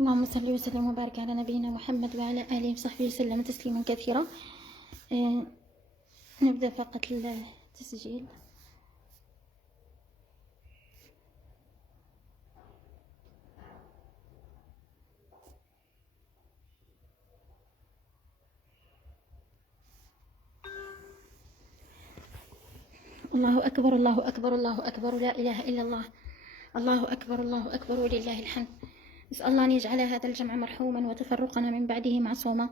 اللهم صل وسلم وبارك على نبينا محمد وعلى آله وصحبه وسلم تسليما كثيرا. نبدأ فقط التسجيل. الله أكبر الله أكبر الله أكبر، لا إله إلا الله. الله أكبر الله أكبر ولله الحمد. نسأل الله أن يجعل هذا الجمع مرحوما وتفرقنا من بعده معصوما،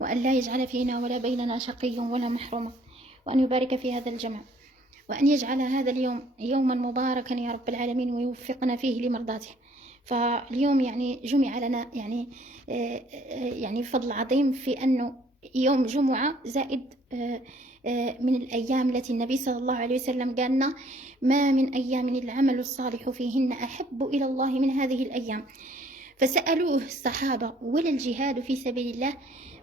وأن لا يجعل فينا ولا بيننا شقي ولا محروما، وأن يبارك في هذا الجمع، وأن يجعل هذا اليوم يوما مباركا يا رب العالمين، ويوفقنا فيه لمرضاته. فاليوم يعني جمع لنا يعني فضل عظيم في أنه يوم جمعة زائد من الأيام التي النبي صلى الله عليه وسلم قالنا ما من أيام العمل الصالح فيهن أحب إلى الله من هذه الأيام. فسألوه الصحابة: ولا الجهاد في سبيل الله؟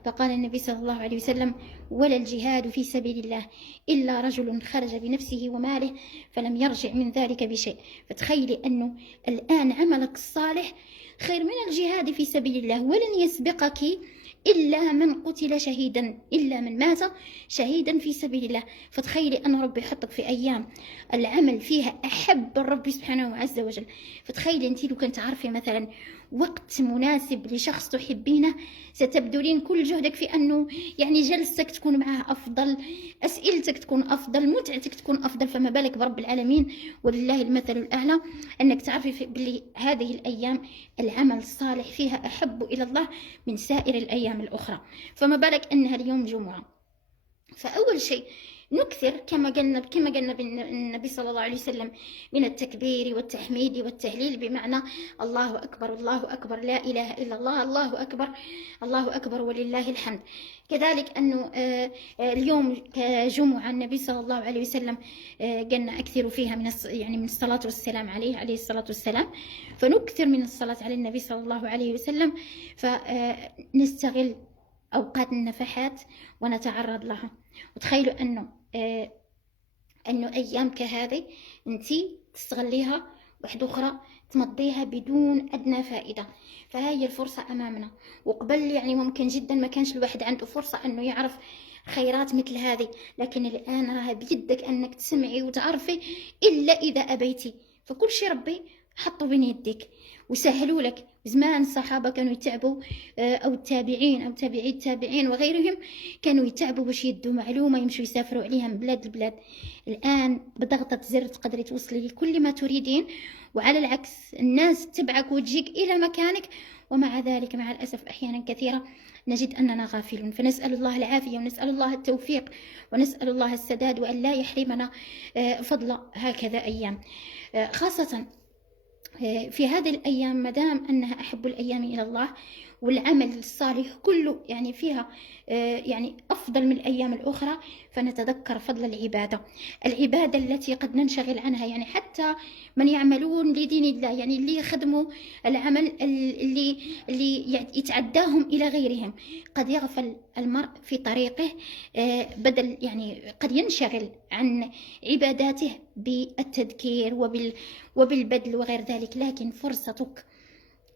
فقال النبي صلى الله عليه وسلم: ولا الجهاد في سبيل الله إلا رجل خرج بنفسه وماله فلم يرجع من ذلك بشيء. فتخيلي أنه الآن عملك الصالح خير من الجهاد في سبيل الله، ولن يسبقك إلا من قتل شهيدا، إلا من مات شهيدا في سبيل الله. فتخيلي أن ربي يحطك في أيام العمل فيها أحب الرب سبحانه عز وجل. فتخيلي أنت لو كنت عارفة مثلا وقت مناسب لشخص تحبينه، ستبذلين كل جهدك في أنه يعني جلستك تكون معه أفضل، أسئلتك تكون أفضل، متعتك تكون أفضل، فما بالك برب العالمين ولله المثل الأعلى أنك تعرفي بلي هذه الأيام العمل الصالح فيها أحب إلى الله من سائر الأيام الأخرى، فما بالك أنها اليوم جمعة. فأول شيء نكثر كما قلنا النبي صلى الله عليه وسلم من التكبير والتحميد والتهليل، بمعنى الله أكبر الله أكبر لا إله إلا الله، الله أكبر الله أكبر ولله الحمد. كذلك أنه اليوم كجمعة النبي صلى الله عليه وسلم قلنا أكثر فيها من الصلاة والسلام عليه الصلاة والسلام، فنكثر من الصلاة على النبي صلى الله عليه وسلم، فنستغل أوقات النفحات ونتعرض لها. وتخيلوا أنه أيام كهذه أنتي تستغليها واحدة أخرى تمضيها بدون أدنى فائدة، فهي الفرصة أمامنا. وقبل يعني ممكن جدا ما كانش الواحد عنده فرصة أنه يعرف خيرات مثل هذه، لكن الآن راها بيدك أنك تسمعي وتعرفي، إلا إذا أبيتي. فكل شيء ربي حطوا بين يديك وسهلوا لك. زمان الصحابة كانوا يتعبوا، أو التابعين أو تابعي التابعين وغيرهم كانوا يتعبوا باش يدوا معلومة يمشوا يسافروا عليها من بلاد البلاد. الآن بضغطة زر تقدري توصلي لكل ما تريدين، وعلى العكس الناس تتبعك وتجيك إلى مكانك. ومع ذلك مع الأسف أحيانا كثيرة نجد أننا غافلون، فنسأل الله العافية ونسأل الله التوفيق ونسأل الله السداد، وأن لا يحرمنا فضل هكذا أيام، خاصة في هذه الأيام مدام أنها أحب الأيام إلى الله، والعمل الصالح كله يعني فيها يعني أفضل من الأيام الأخرى. فنتذكر فضل العبادة التي قد ننشغل عنها. يعني حتى من يعملون لدين الله، يعني اللي يخدموا العمل اللي يتعداهم إلى غيرهم، قد يغفل المرء في طريقه، بدل يعني قد ينشغل عن عباداته بالتذكير وبالبذل وغير ذلك. لكن فرصتك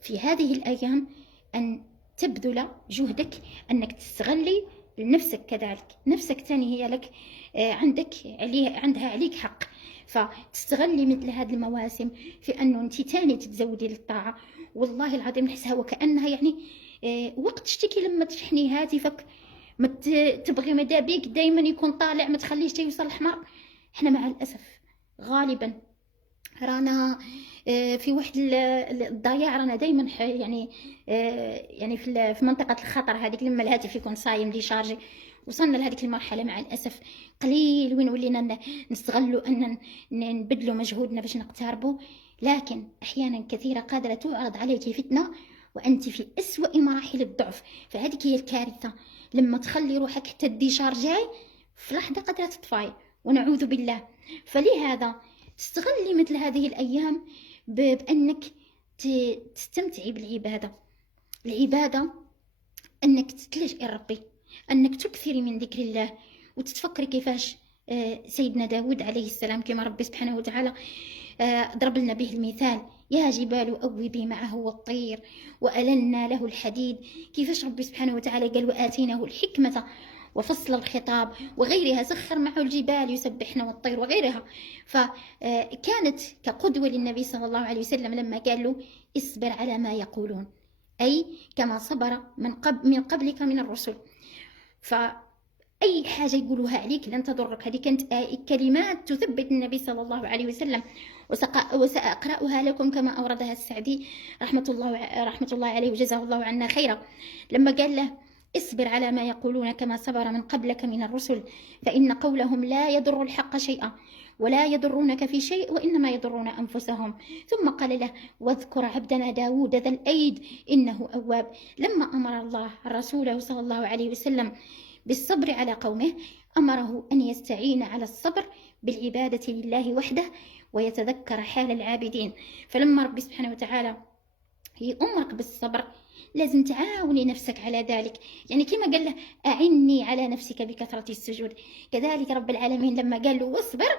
في هذه الأيام أن تبذل جهدك، أنك تستغلي لنفسك، كذلك نفسك تاني هي لك، عندها عليك حق. فتستغلي مثل هذه المواسم في أنه أنت تاني تتزودي للطاعة. والله العظيم نحسها وكأنها يعني وقت تشتكي لما تشحني هاتفك، ما تبغي مدى بيك دايما يكون طالع، ما تخليش يوصل الحمر. احنا مع الأسف غالبا رانا في واحد الضياع، رانا دايما يعني في منطقة الخطر هذيك، لما الهاتف يكون صايم ديشارجي. وصلنا لهذيك المرحلة مع الأسف، قليل وين ولينا نستغلوا أن نبذلوا مجهودنا باش نقتربوا. لكن أحيانا كثيرة قادرة تعرض عليك فتنة وأنت في أسوأ مراحل الضعف، فهذيك هي الكارثة. لما تخلي روحك حتى الديشارجاي في لحظة قادرة تطفاي، ونعوذ بالله. فلهذا تستغلي مثل هذه الأيام بأنك تستمتعي بالعبادة. العبادة أنك تتلجئي ربي، أنك تكثري من ذكر الله، وتتفكري كيفاش سيدنا داود عليه السلام كما ربي سبحانه وتعالى ضرب لنا به المثال، يا جبال أوبي معه والطير وألنا له الحديد. كيفاش ربي سبحانه وتعالى قال وآتيناه الحكمة وفصل الخطاب وغيرها، سخر معه الجبال يسبحن والطير وغيرها. فكانت كقدوة للنبي صلى الله عليه وسلم لما قال له اصبر على ما يقولون، أي كما صبر من قبلك من الرسل. فأي حاجة يقولوها عليك لن تضرك. هذه كانت كلمات تثبت النبي صلى الله عليه وسلم، وسأقرأها لكم كما أوردها السعدي رحمة الله عليه وجزاه الله عنا خيرا، لما قال له اصبر على ما يقولون كما صبر من قبلك من الرسل، فإن قولهم لا يضر الحق شيئا ولا يضرونك في شيء وإنما يضرون أنفسهم. ثم قال له واذكر عبدنا داود ذا الأيد إنه أواب. لما أمر الله رسوله صلى الله عليه وسلم بالصبر على قومه أمره أن يستعين على الصبر بالعبادة لله وحده ويتذكر حال العابدين. فلما ربي سبحانه وتعالى يأمرك بالصبر لازم تعاوني نفسك على ذلك، يعني كما قال له أعني على نفسك بكثرة السجود، كذلك رب العالمين لما قال له واصبر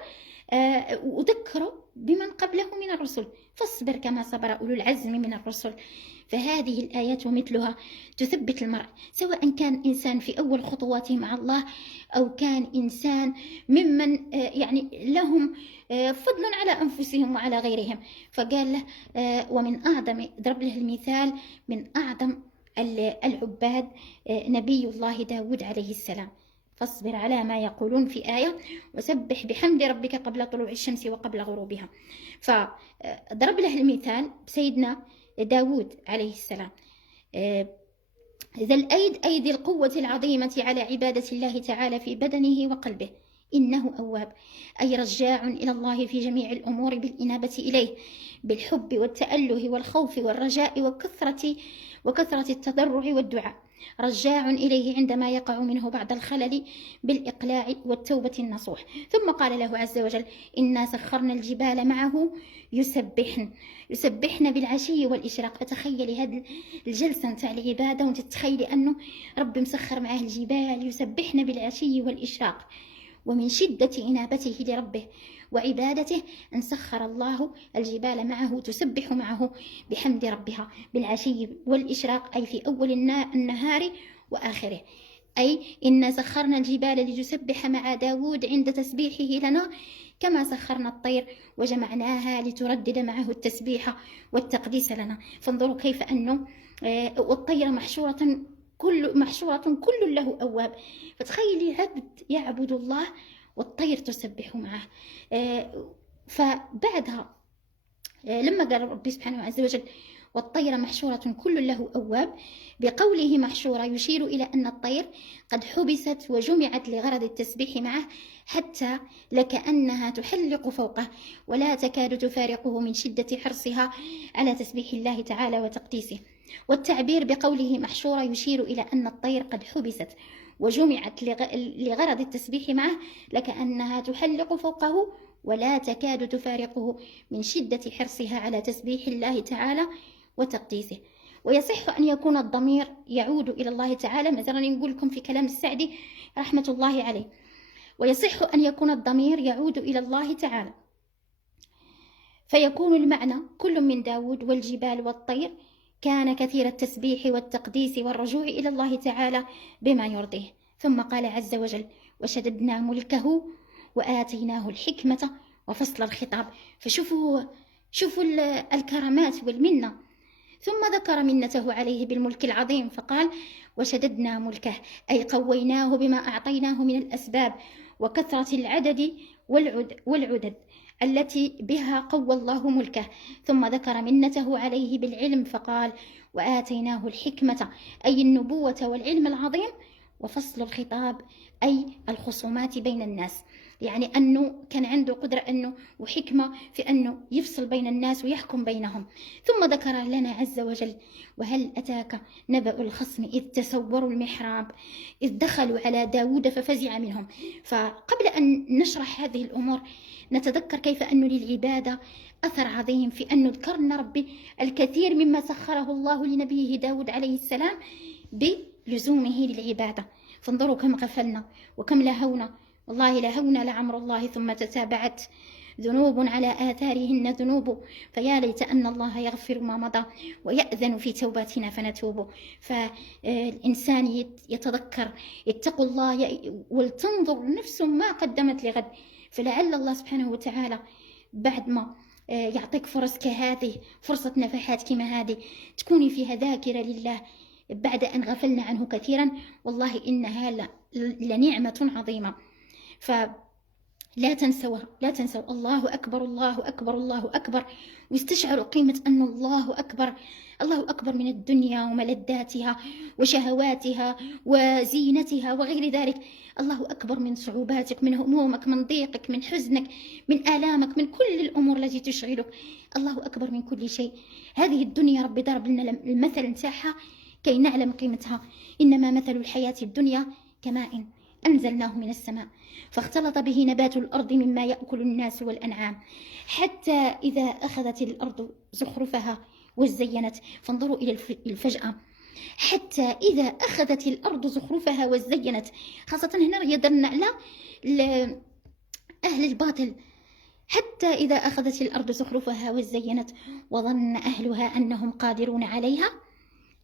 وذكره بمن قبله من الرسل، فاصبر كما صبر أولو العزم من الرسل. فهذه الآيات ومثلها تثبت المرء، سواء كان إنسان في أول خطواته مع الله أو كان إنسان ممن يعني لهم فضل على أنفسهم وعلى غيرهم. فقال له ومن أعظم، ضرب له المثال من أعظم العباد نبي الله داود عليه السلام، فاصبر على ما يقولون في آية، وسبح بحمد ربك قبل طلوع الشمس وقبل غروبها. فضرب له المثال بسيدنا داود عليه السلام، ذا الأيد أيدي القوة العظيمة على عبادة الله تعالى في بدنه وقلبه، إنه أواب، أي رجاع إلى الله في جميع الأمور بالإنابة إليه بالحب والتأله والخوف والرجاء وكثرة التضرع والدعاء، رجاع إليه عندما يقع منه بعض الخلل بالإقلاع والتوبة النصوح. ثم قال له عز وجل إنا سخرنا الجبال معه يسبحن بالعشي والإشراق. فتخيلي هذه الجلسة نتاع العبادة وتتخيلي أنه ربي مسخر معه الجبال يسبحن بالعشي والإشراق، ومن شدة إنابته لربه وعبادته أن سخر الله الجبال معه تسبح معه بحمد ربها بالعشي والإشراق، أي في أول النهار وآخره. أي إنا سخرنا الجبال لتسبح مع داود عند تسبيحه لنا كما سخرنا الطير وجمعناها لتردد معه التسبيح والتقديس لنا. فانظروا كيف أنه والطير محشورة كل له أواب. فتخيلي عبد يعبد الله والطير تسبح معه. فبعدها لما قال ربي سبحانه عز وجل والطير محشورة كل له أواب، بقوله محشورة يشير إلى أن الطير قد حبست وجمعت لغرض التسبيح معه حتى لكأنها تحلق فوقه ولا تكاد تفارقه من شدة حرصها على تسبيح الله تعالى وتقديسه. والتعبير بقوله محشورة يشير إلى أن الطير قد حبست وجمعت لغرض التسبيح معه لكأنها تحلق فوقه ولا تكاد تفارقه من شدة حرصها على تسبيح الله تعالى وتقديسه. ويصح أن يكون الضمير يعود إلى الله تعالى، مثلا نقول لكم في كلام السعدي رحمة الله عليه، ويصح أن يكون الضمير يعود إلى الله تعالى، فيكون المعنى كل من داود والجبال والطير كان كثير التسبيح والتقديس والرجوع إلى الله تعالى بما يرضيه. ثم قال عز وجل وشددنا ملكه وآتيناه الحكمة وفصل الخطاب. فشوفوا الكرامات والمنة. ثم ذكر منته عليه بالملك العظيم فقال وشددنا ملكه، أي قويناه بما أعطيناه من الأسباب وكثرة العدد والعدد التي بها قوى الله ملكه. ثم ذكر منته عليه بالعلم فقال وآتيناه الحكمة، أي النبوة والعلم العظيم، وفصل الخطاب أي الخصومات بين الناس، يعني أنه كان عنده قدرة أنه وحكمة في أنه يفصل بين الناس ويحكم بينهم. ثم ذكر لنا عز وجل وهل أتاك نبأ الخصم إذ تسوروا المحراب إذ دخلوا على داود ففزع منهم. فقبل أن نشرح هذه الأمور نتذكر كيف أنه للعبادة أثر عظيم في أن ذكرنا ربي الكثير مما سخره الله لنبيه داود عليه السلام بلزومه للعبادة. فانظروا كم غفلنا وكم لهونا، والله لهونا لعمر الله ثم تتابعت ذنوب على آثارهن ذنوب، فيا ليت أن الله يغفر ما مضى ويأذن في توباتنا فنتوب. فالإنسان يتذكر، اتقوا الله ولتنظر نفس ما قدمت لغد، فلعل الله سبحانه وتعالى بعد ما يعطيك فرص كهذه، فرصة نفحات كما هذه، تكوني فيها ذاكرة لله بعد أن غفلنا عنه كثيرا. والله إنها لنعمة عظيمة. فلا تنسوا، لا تنسوا الله أكبر الله أكبر الله أكبر، واستشعروا قيمة أن الله أكبر. الله أكبر من الدنيا وملذاتها وشهواتها وزينتها وغير ذلك. الله أكبر من صعوباتك، من همومك، من ضيقك، من حزنك، من آلامك، من كل الأمور التي تشغلك. الله أكبر من كل شيء. هذه الدنيا ربي ضرب لنا المثل نتاعها كي نعلم قيمتها. إنما مثل الحياة الدنيا كماء أنزلناه من السماء فاختلط به نبات الأرض مما يأكل الناس والأنعام حتى إذا أخذت الأرض زخرفها وزينت. فانظروا إلى الفجأة، حتى إذا أخذت الأرض زخرفها وزينت، خاصة هنا يدرنا على أهل الباطل. حتى إذا أخذت الأرض زخرفها وزينت وظن أهلها أنهم قادرون عليها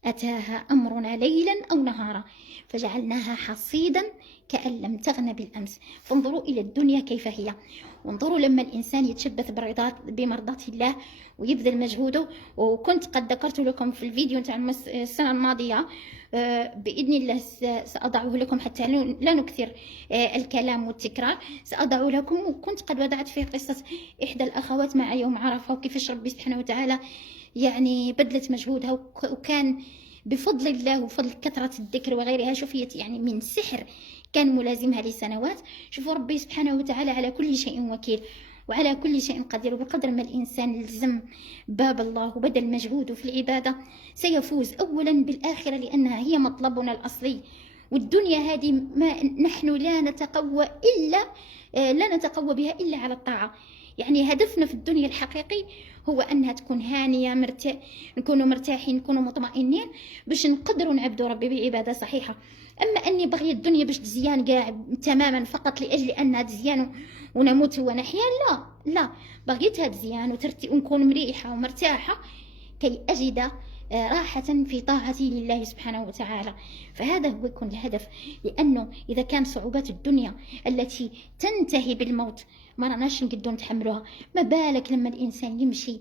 أتاها أمرنا ليلا أو نهارا فجعلناها حصيدا كأن لم تغن بالأمس. فانظروا إلى الدنيا كيف هي، وانظروا لما الإنسان يتشبث بمرضاة الله ويبذل مجهوده. وكنت قد ذكرت لكم في الفيديو تاع السنة الماضية، بإذن الله سأضعه لكم حتى لا نكثر الكلام والتكرار، سأضع لكم. وكنت قد وضعت فيه قصة إحدى الأخوات مع يوم عرفة، وكيفاش ربي سبحانه وتعالى يعني بذلت مجهودها، وكان بفضل الله وفضل كثرة الذكر وغيرها شفيت يعني من سحر كان ملازمها لسنوات. شوفوا ربي سبحانه وتعالى على كل شيء وكيل وعلى كل شيء قدير. وبقدر ما الإنسان يلزم باب الله وبذل مجهوده في العبادة سيفوز أولا بالآخرة، لأنها هي مطلبنا الأصلي. والدنيا هذه ما نحن لا نتقوى بها إلا على الطاعة. يعني هدفنا في الدنيا الحقيقي هو أنها تكون هانية، نكونوا مرتاحين، نكونوا مطمئنين باش نقدروا نعبدوا ربي بعبادة صحيحة. أما أني بغي الدنيا باش تزيان كاع تماما فقط لأجل أنها تزيان ونموت ونحيا، لا، بغيتها تزيان ونكون مريحة ومرتاحة كي أجد راحة في طاعتي لله سبحانه وتعالى. فهذا هو يكون الهدف، لأنه إذا كان صعوبات الدنيا التي تنتهي بالموت ما رناش نقدر نتحملوها، ما بالك لما الإنسان يمشي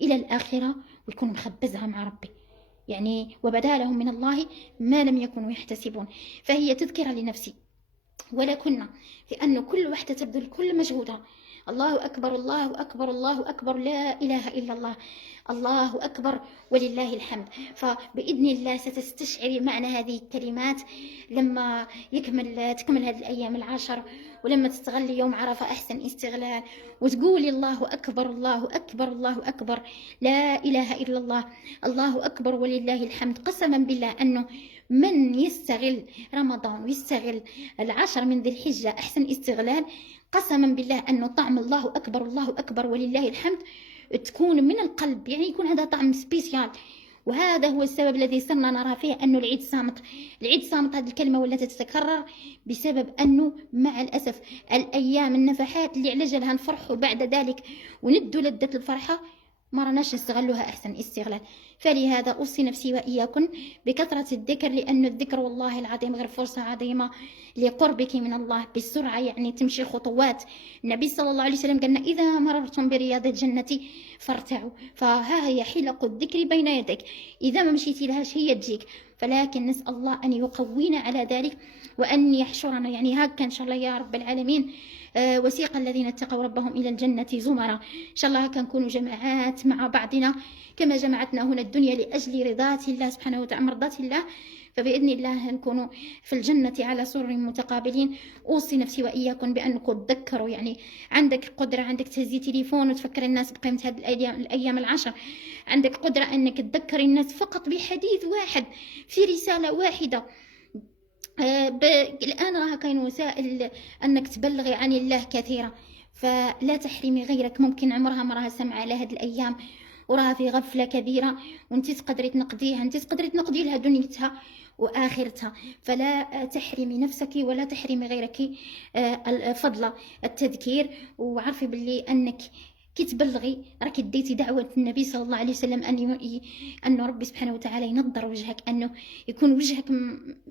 إلى الآخرة ويكون مخبزها مع ربي، يعني وبدا لهم من الله ما لم يكونوا يحتسبون. فهي تذكرة لنفسي ولكن لأنه كل واحدة تبذل كل مجهودها. الله أكبر الله أكبر الله أكبر، لا إله إلا الله، الله أكبر ولله الحمد. فبإذن الله ستستشعري معنى هذه الكلمات لما تكمل هذه الأيام العشر، ولما تستغلي يوم عرفة أحسن استغلال، وتقولي الله أكبر الله أكبر الله أكبر، لا إله إلا الله، الله أكبر ولله الحمد. قسما بالله أنه من يستغل رمضان ويستغل العشر من ذي الحجة أحسن استغلال، قسما بالله أنه طعم الله أكبر الله أكبر ولله الحمد تكون من القلب، يعني يكون هذا طعم سبيسيال. وهذا هو السبب الذي صرنا نرى فيه أنه العيد صامت. العيد صامت هذه الكلمة والتي تتكرر بسبب أنه مع الأسف الأيام النفحات اللي على جالها نفرحوا بعد ذلك وندوا لذة الفرحة ما رناش نستغلوها أحسن استغلال. فلهذا أوصي نفسي وإياكم بكثرة الذكر، لأن الذكر والله العظيم غير فرصة عظيمة لقربك من الله بالسرعة، يعني تمشي خطوات. النبي صلى الله عليه وسلم قالنا إذا مررتم برياض الجنة فارتعوا، فها هي حلق الذكر بين يديك، إذا ما مشيتي لهاش هي تجيك. فلكن نسأل الله أن يقوينا على ذلك وأن يحشرنا، يعني هكذا إن شاء الله يا رب العالمين. وسيق الذين اتقوا ربهم إلى الجنة زمرا. إن شاء الله كنكونوا جماعات مع بعضنا كما جمعتنا هنا الدنيا لأجل رضاة الله سبحانه وتعالى، مرضات الله، فبإذن الله نكونوا في الجنة على سرر متقابلين. أوصي نفسي وإياكم بأنكم تذكروا، يعني عندك قدرة عندك تهزي تليفون وتفكر الناس بقيمة هذه الأيام العشر، عندك قدرة أنك تذكر الناس فقط بحديث واحد في رسالة واحدة. الآن راها كاين وسائل أنك تبلغي عن الله كثيرة، فلا تحرمي غيرك، ممكن عمرها ما راها سمع على هذه الأيام وراها في غفله كبيره، وانت تقدري تنقديها، انت تقدري تنقدي لها دنيتها واخرتها. فلا تحرمي نفسك ولا تحرمي غيرك فضل التذكير. وعرفي باللي انك كي تبلغي راكي ديتي دعوه النبي صلى الله عليه وسلم انه ربي سبحانه وتعالى ينظر وجهك، انه يكون وجهك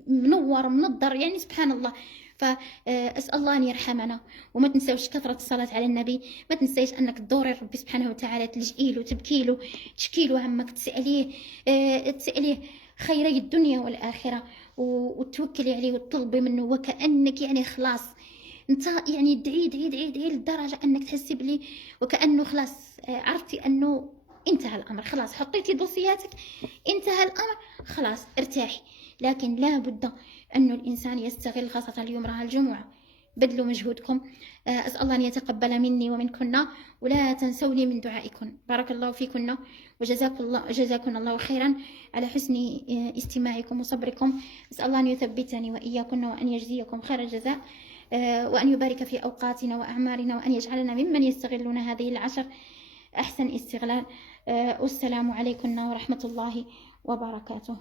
منور منظر، يعني سبحان الله. فاسال الله ان يرحمنا. وما تنساوش كثره الصلاه على النبي، ما تنسايش انك تدوري ربي سبحانه وتعالى، تلجئي له، تبكي له، تشكي له همك، تساليه خيري الدنيا والاخره، وتوكلي عليه وتطلبي منه، وكانك يعني خلاص انت يعني ادعي لدرجه انك تحسي بلي وكانه خلاص عرفتي انه انتهى الامر، خلاص حطيتي دوسياتك، انتهى الامر، خلاص ارتاحي. لكن لا بد انه الانسان يستغل، خاصه اليوم راه الجمعه، بذلوا مجهودكم. اسال الله ان يتقبل مني ومنكن، ولا تنسوني من دعائكم. بارك الله فيكن، جزاكم الله خيرا على حسن استماعكم وصبركم. اسال الله ان يثبتني واياكن، وان يجزيكم خير الجزاء، وأن يبارك في أوقاتنا وأعمارنا، وأن يجعلنا ممن يستغلون هذه العشر أحسن استغلال. والسلام عليكم ورحمة الله وبركاته.